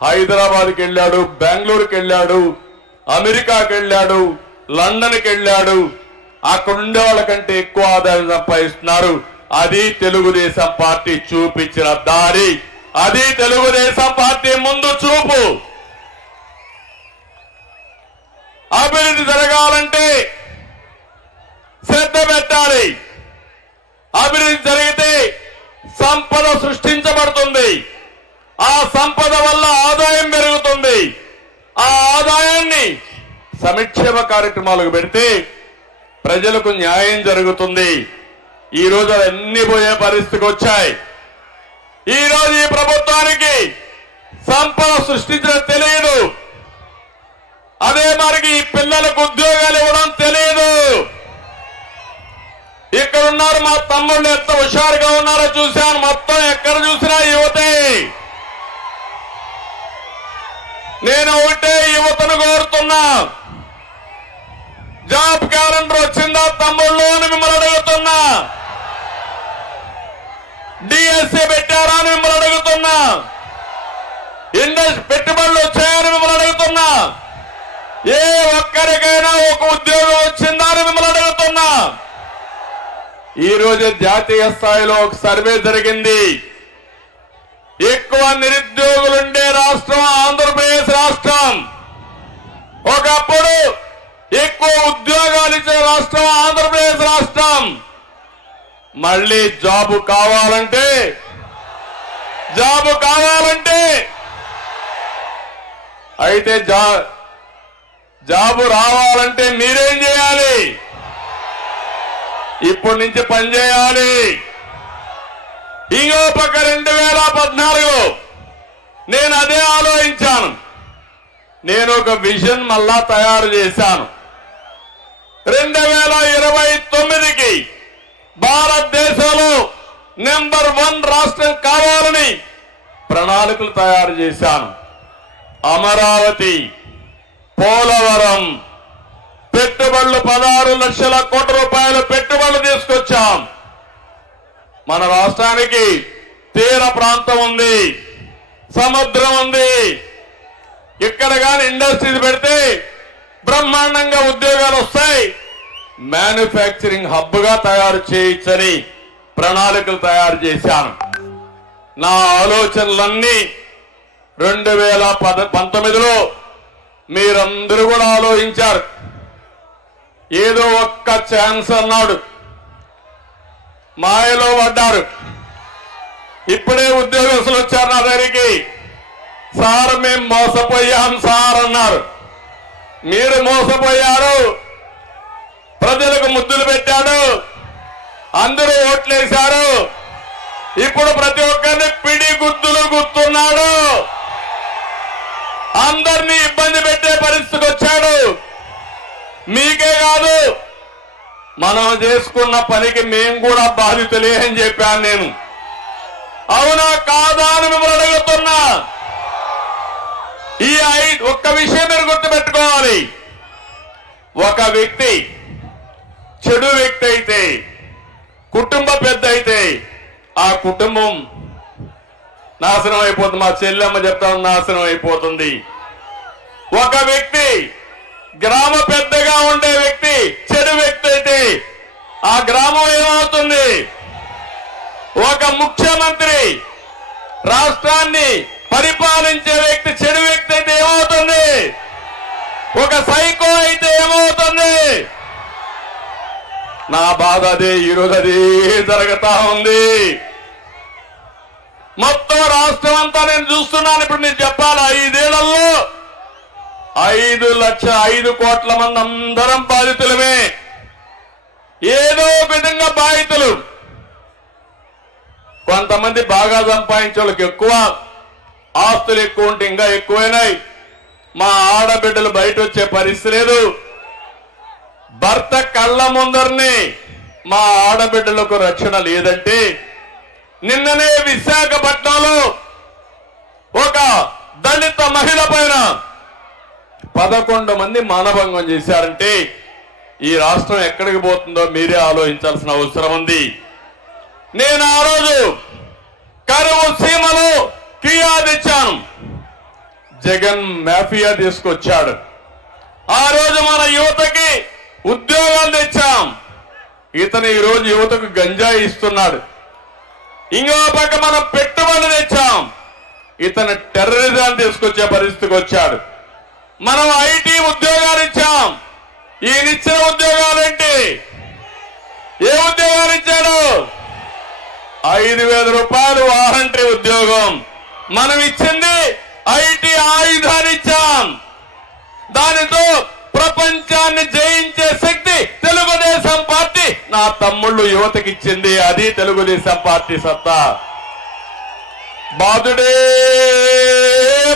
హైదరాబాద్కి వెళ్ళాడు, బెంగళూరుకి వెళ్ళాడు, అమెరికాకి వెళ్ళాడు, లండన్కి వెళ్ళాడు. అక్కడ ఉండే వాళ్ళకంటే ఎక్కువ ఆదాయం సంపాదిస్తున్నారు. అది తెలుగుదేశం పార్టీ చూపించిన దారి, అది తెలుగుదేశం పార్టీ ముందు చూపు. అభివృద్ధి జరగాలంటే శ్రద్ధ పెట్టాలి. అభివృద్ధి జరిగితే సంపద సృష్టించబడుతుంది. ఆ సంపద వల్ల ఆదాయం పెరుగుతుంది. ఆ ఆదాయాన్ని సంక్షేమ కార్యక్రమాలకు పెడితే ప్రజలకు న్యాయం జరుగుతుంది. ఈ రోజు అన్ని పోయే పరిస్థితికి వచ్చాయి. ఈ రోజు ఈ ప్రభుత్వానికి సంపద సృష్టించడం తెలియదు. అదే మరికి ఈ పిల్లలకు ఉద్యోగాలు ఇవ్వడం తెలియదు. ఇక్కడ ఉన్నారు మా తమ్ముళ్ళు ఎంత హుషారుగా ఉన్నారో చూశాను. మొత్తం ఎక్కడ చూసినా యువతే. నేను ఒకటే యువతను కోరుతున్నా, జాబ్ క్యాలెండర్ వచ్చిందా తమ్ముళ్ళు అని మిమ్మల్ని అడుగుతున్నా. డిఎస్సీ పెట్టారా అని మిమ్మల్ని అడుగుతున్నా. పెట్టుబడులు వచ్చాయని మిమ్మల్ని అడుగుతున్నా. ఏ ఒక్కరికైనా ఒక ఉద్యోగం వచ్చిందా అని మిమ్మల్ని అడుగుతున్నా. ఈ రోజు జాతీయ స్థాయిలో ఒక సర్వే జరిగింది. ఎక్కువ నిరుద్యోగులుండే రాష్ట్రం ఆంధ్రప్రదేశ్ రాష్ట్రం. ఒకప్పుడు ఎక్కువ ఉద్యోగాలు ఇచ్చే రాష్ట్రం ఆంధ్రప్రదేశ్ రాష్ట్రం. మళ్ళీ జాబు కావాలంటే అయితే జాబు రావాలంటే మీరేం చేయాలి? ఇప్పటి నుంచి పనిచేయాలి. ఇంకో పక్క 2014 నేను అదే ఆలోచించాను. నేను ఒక విజన్ మళ్ళా తయారు చేశాను. 2029కి భారతదేశంలో నెంబర్ 1 రాష్ట్రం కావాలని ప్రణాళికలు తయారు చేశాను. అమరావతి, పోలవరం పెట్టుబడులు 16 లక్షల కోట్ల రూపాయల పెట్టుబడులు తీసుకొచ్చాం. మన రాష్ట్రానికి తీర ప్రాంతం ఉంది, సముద్రం ఉంది. ఇక్కడ కానీ ఇండస్ట్రీస్ పెడితే బ్రహ్మాండంగా ఉద్యోగాలు వస్తాయి. మ్యానుఫ్యాక్చరింగ్ హబ్ గా తయారు చేయొచ్చని ప్రణాళికలు తయారు చేశాను. నా ఆలోచనలన్నీ 2019లో మీరందరూ కూడా ఆలోచించారు. ఏదో ఒక్క ఛాన్స్ అన్నాడు, మాయలో పడ్డారు. ఇప్పుడే ఉద్యోగస్తులు వచ్చారు నా దగ్గరికి. సార్ మేము మోసపోయాం సార్ అన్నారు. మీరు మోసపోయారు. ప్రజలకు ముద్దులు పెట్టాడు, అందరూ ఓట్లేశారు. ఇప్పుడు ప్రతి ఒక్కరిని పిడి గుద్దులు గుర్తున్నాడు. అందరినీ ఇబ్బంది పెట్టే పరిస్థితికి వచ్చాడు. మీకే కాదు, మనం చేసుకున్న పనికి మేము కూడా బాధితులే అని చెప్పాను నేను. అవునా కాదా అని మిమ్మల్ని అడుగుతున్నా. ఈ ఒక్క విషయం మీరు గుర్తుపెట్టుకోవాలి. ఒక వ్యక్తి చెడు వ్యక్తి అయితే, కుటుంబ పెద్ద అయితే ఆ కుటుంబం నాశనం అయిపోతుంది. మా చెల్లెమ్మ చెప్తాను, నాశనం అయిపోతుంది. ఒక వ్యక్తి గ్రామ పెద్దగా ఉండే వ్యక్తి చెడు వ్యక్తి అయితే ఆ గ్రామం ఏమవుతుంది? ఒక ముఖ్యమంత్రి రాష్ట్రాన్ని పరిపాలించే వ్యక్తి చెడు వ్యక్తి అయితే ఏమవుతుంది? ఒక సైకో అయితే ఏమవుతుంది? నా బాధ అదే. ఈరోజు అదే జరుగుతా ఉంది. మొత్తం రాష్ట్రం అంతా నేను చూస్తున్నాను. ఇప్పుడు నేను చెప్పాలి, 5 ఏళ్లలో 5 కోట్ల మంది అందరం బాధితులమే. ఏదో విధంగా బాధితులు. కొంతమంది బాగా సంపాదించే వాళ్ళకి ఎక్కువ ఆస్తులు ఎక్కువ ఉంటే ఇంకా ఎక్కువైనాయి. మా ఆడబిడ్డలు బయట వచ్చే పరిస్థితి లేదు. భర్త కళ్ళ ముందరనే మా ఆడబిడ్డలకు రక్షణ లేదంటే, నిన్ననే విశాఖపట్నంలో ఒక దళిత మహిళ పైన 11 మంది మానభంగం చేశారంటే ఈ రాష్ట్రం ఎక్కడికి పోతుందో మీరే ఆలోచించాల్సిన అవసరం ఉంది. నేను ఆ రోజు కరువు సీమలో ఫిర్యాదు ఇచ్చాను. జగన్ మాఫియా తీసుకొచ్చాడు. ఆ రోజు మన యువతకి ఉద్యోగాలు తెచ్చాం. ఇతను ఈ రోజు యువతకు గంజాయి ఇస్తున్నాడు. ఇంకో పక్క మనం పెట్టుబడులు తెచ్చాం. ఇతను టెర్రరిజాన్ని తీసుకొచ్చే పరిస్థితికి వచ్చాడు. మనం ఐటీ ఉద్యోగాలు ఇచ్చాం. ఈయనిచ్చిన ఉద్యోగాలేంటి? ఏ ఉద్యోగాలు ఇచ్చాడు? 5,000 రూపాయలు వాలంటరీ ఉద్యోగం. మనం ఇచ్చింది ఐటీ ఆయుధాన్ని ఇచ్చాం. దానితో ప్రపంచాన్ని జయించే శక్తి తెలుగుదేశం పార్టీ నా తమ్ముళ్ళు యువతకి ఇచ్చింది. అది తెలుగుదేశం పార్టీ సత్తా. బాధుడే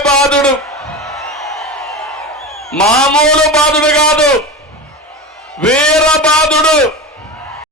బాధుడు, మామూలు బాధుడు కాదు, వీర బాధుడు.